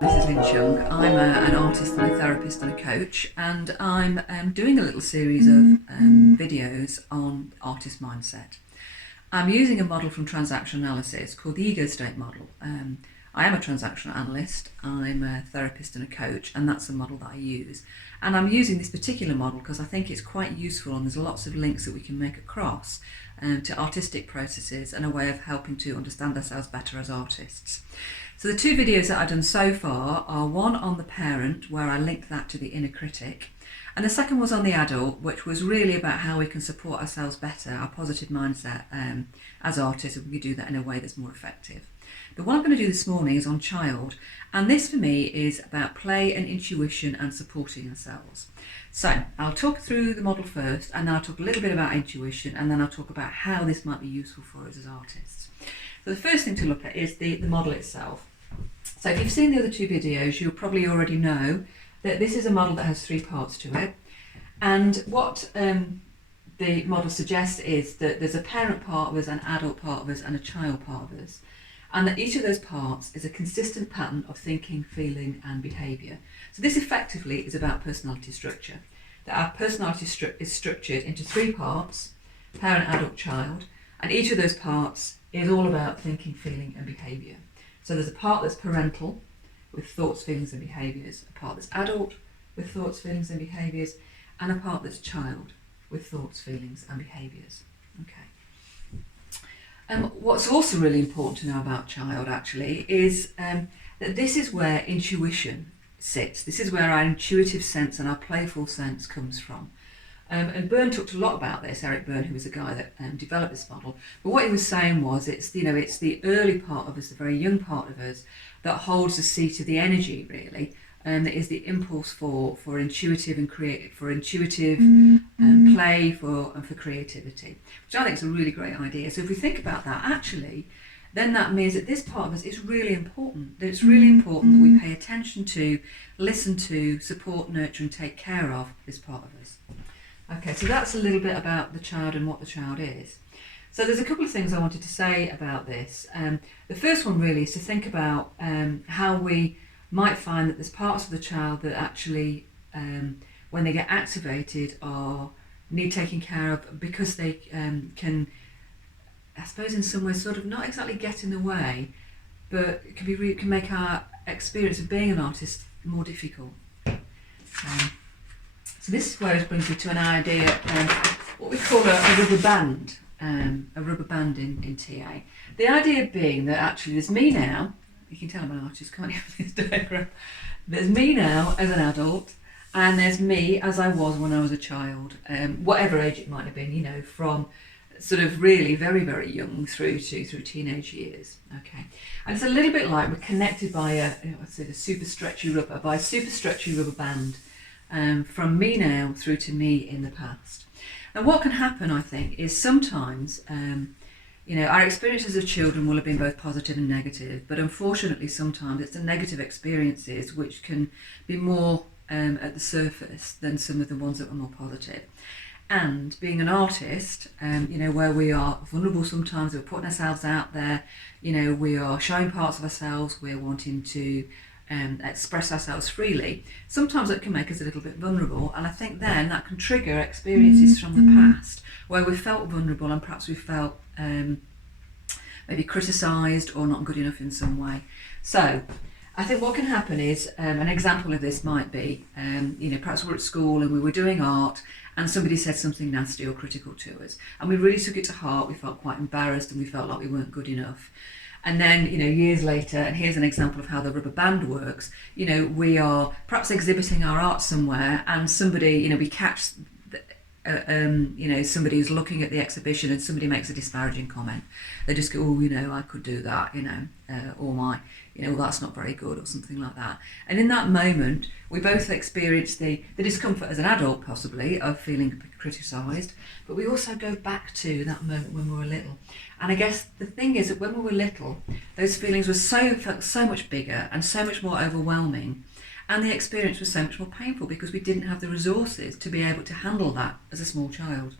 This is Lynn Chung. I'm an artist and a therapist and a coach, and I'm doing a little series of videos on artist mindset. I'm using a model from transactional analysis called the ego state model. I am a transactional analyst, I'm a therapist and a coach, and that's the model that I use. And I'm using this particular model because I think it's quite useful, and there's lots of links that we can make across to artistic processes and a way of helping to understand ourselves better as artists. So the two videos that I've done so far are one on the parent, where I link that to the inner critic, and the second was on the adult, which was really about how we can support ourselves better, our positive mindset as artists, if we could do that in a way that's more effective. The one I'm going to do this morning is on child, and this for me is about play and intuition and supporting ourselves. So I'll talk through the model first, and then I'll talk a little bit about intuition, and then I'll talk about how this might be useful for us as artists. So the first thing to look at is the model itself. So if you've seen the other two videos, you'll probably already know that this is a model that has three parts to it. And what the model suggests is that there's a parent part of us, an adult part of us, and a child part of us. And that each of those parts is a consistent pattern of thinking, feeling, and behaviour. So this effectively is about personality structure. That our personality is structured into three parts: parent, adult, child. And each of those parts is all about thinking, feeling, and behaviour. So there's a part that's parental, with thoughts, feelings, and behaviours, a part that's adult, with thoughts, feelings, and behaviours, and a part that's child, with thoughts, feelings, and behaviours. Okay. What's also really important to know about child, actually, is that this is where intuition sits. This is where our intuitive sense and our playful sense comes from. And Byrne talked a lot about this, Eric Byrne, who was the guy that developed this model. But what he was saying was it's the early part of us, the very young part of us, that holds the seat of the energy, really, and that is the impulse for intuitive and creative, for intuitive play, and for creativity, which I think is a really great idea. So if we think about that, actually, then that means that this part of us is really important. That it's really important that we pay attention to, listen to, support, nurture, and take care of this part of us. Okay, so that's a little bit about the child and what the child is. So there's a couple of things I wanted to say about this. The first one really is to think about how we might find that there's parts of the child that actually, when they get activated, need taking care of because they can, I suppose in some ways, sort of not exactly get in the way, but it can make our experience of being an artist more difficult. So this is where it brings me to an idea, what we call a rubber band, in TA. The idea being that actually there's me now, you can tell I'm an artist, can't you, from this diagram? There's me now as an adult, and there's me as I was when I was a child, whatever age it might have been, from sort of really very, very young through teenage years. Okay, and it's a little bit like we're connected by a super stretchy rubber band. From me now through to me in the past. And what can happen, I think, is sometimes, our experiences of children will have been both positive and negative, but unfortunately sometimes it's the negative experiences which can be more at the surface than some of the ones that were more positive. And being an artist, where we are vulnerable sometimes, we're putting ourselves out there, we are showing parts of ourselves, we're wanting to express ourselves freely, sometimes it can make us a little bit vulnerable, and I think then that can trigger experiences from the past where we felt vulnerable and perhaps we felt maybe criticised or not good enough in some way. So I think what can happen is, an example of this might be, perhaps we're at school and we were doing art and somebody said something nasty or critical to us, and we really took it to heart, we felt quite embarrassed and we felt like we weren't good enough. And then, years later, and here's an example of how the rubber band works, we are perhaps exhibiting our art somewhere and somebody, we catch, somebody who's looking at the exhibition and somebody makes a disparaging comment. They just go, I could do that, or that's not very good, or something like that. And in that moment, we both experience the discomfort as an adult, possibly, of feeling criticised, but we also go back to that moment when we were little. And I guess the thing is that when we were little, those feelings felt so much bigger and so much more overwhelming, and the experience was so much more painful because we didn't have the resources to be able to handle that as a small child.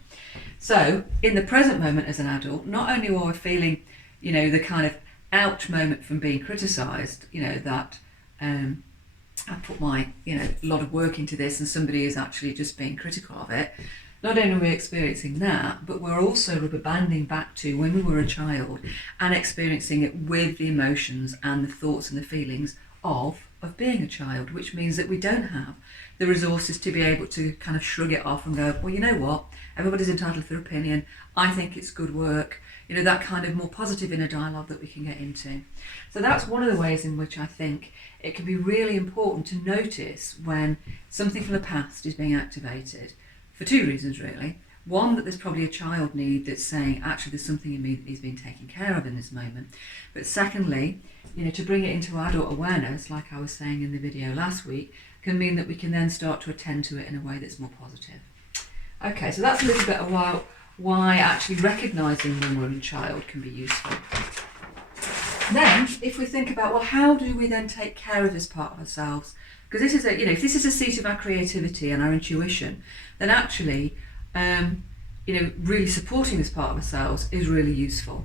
So in the present moment as an adult, not only are we feeling, the kind of ouch moment from being criticised, that I put my, lot of work into this and somebody is actually just being critical of it. Not only are we experiencing that, but we're also rubber banding back to when we were a child and experiencing it with the emotions and the thoughts and the feelings of being a child, which means that we don't have the resources to be able to kind of shrug it off and go, well, you know what, everybody's entitled to their opinion, I think it's good work, that kind of more positive inner dialogue that we can get into. So that's one of the ways in which I think it can be really important to notice when something from the past is being activated, for two reasons really. One, that there's probably a child need that's saying, actually there's something in me that is being taken care of in this moment. But secondly, to bring it into adult awareness, like I was saying in the video last week, can mean that we can then start to attend to it in a way that's more positive. Okay, so that's a little bit about why actually recognising when we're a child can be useful. Then, if we think about, well, how do we then take care of this part of ourselves? Because this is if this is a seat of our creativity and our intuition, then actually, really supporting this part of ourselves is really useful.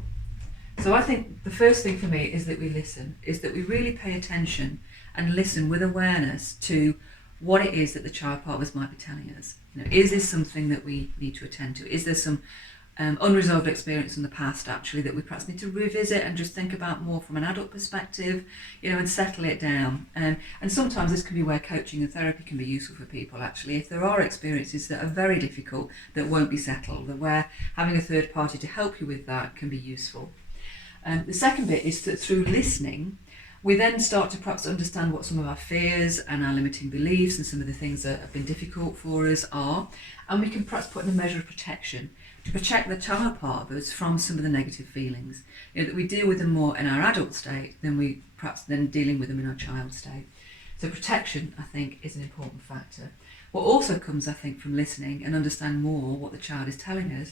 So I think the first thing for me is that we listen, is that we really pay attention and listen with awareness to what it is that the child part of us might be telling us. Is this something that we need to attend to? Is there some unresolved experience in the past actually that we perhaps need to revisit and just think about more from an adult perspective, and settle it down. And sometimes this can be where coaching and therapy can be useful for people actually. If there are experiences that are very difficult that won't be settled, and where having a third party to help you with that can be useful. The second bit is that through listening, we then start to perhaps understand what some of our fears and our limiting beliefs and some of the things that have been difficult for us are, and we can perhaps put in a measure of protection to protect the child part of us from some of the negative feelings. That we deal with them more in our adult state than we perhaps then dealing with them in our child state. So protection, I think, is an important factor. What also comes, I think, from listening and understand more what the child is telling us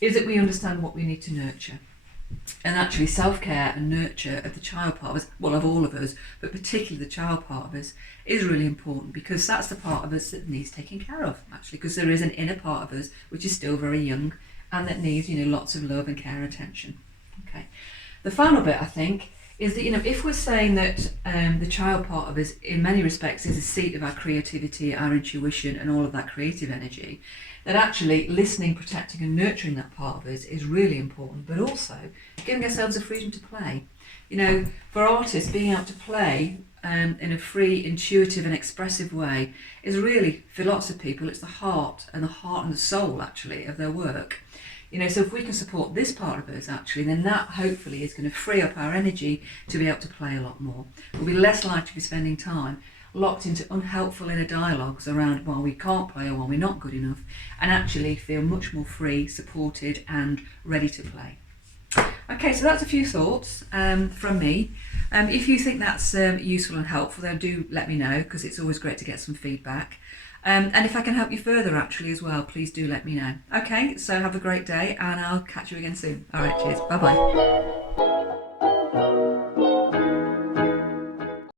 is that we understand what we need to nurture. And actually self-care and nurture of the child part of us, well, of all of us, but particularly the child part of us, is really important, because that's the part of us that needs taking care of, actually, because there is an inner part of us which is still very young and that needs, lots of love and care and attention. Okay. The final bit, I think, is that, if we're saying that the child part of us, in many respects, is a seat of our creativity, our intuition, and all of that creative energy, that actually listening, protecting and nurturing that part of us is really important, but also giving ourselves the freedom to play. For artists, being able to play in a free, intuitive and expressive way is really, for lots of people, it's the heart and the soul actually of their work. So if we can support this part of us actually, then that hopefully is going to free up our energy to be able to play a lot more. We'll be less likely to be spending time locked into unhelpful inner dialogues around why we can't play or why we're not good enough, and actually feel much more free, supported and ready to play. Okay, so that's a few thoughts from me. If you think that's useful and helpful, then do let me know, because it's always great to get some feedback. And if I can help you further actually as well, please do let me know. Okay, so have a great day and I'll catch you again soon. All right, cheers. Bye-bye.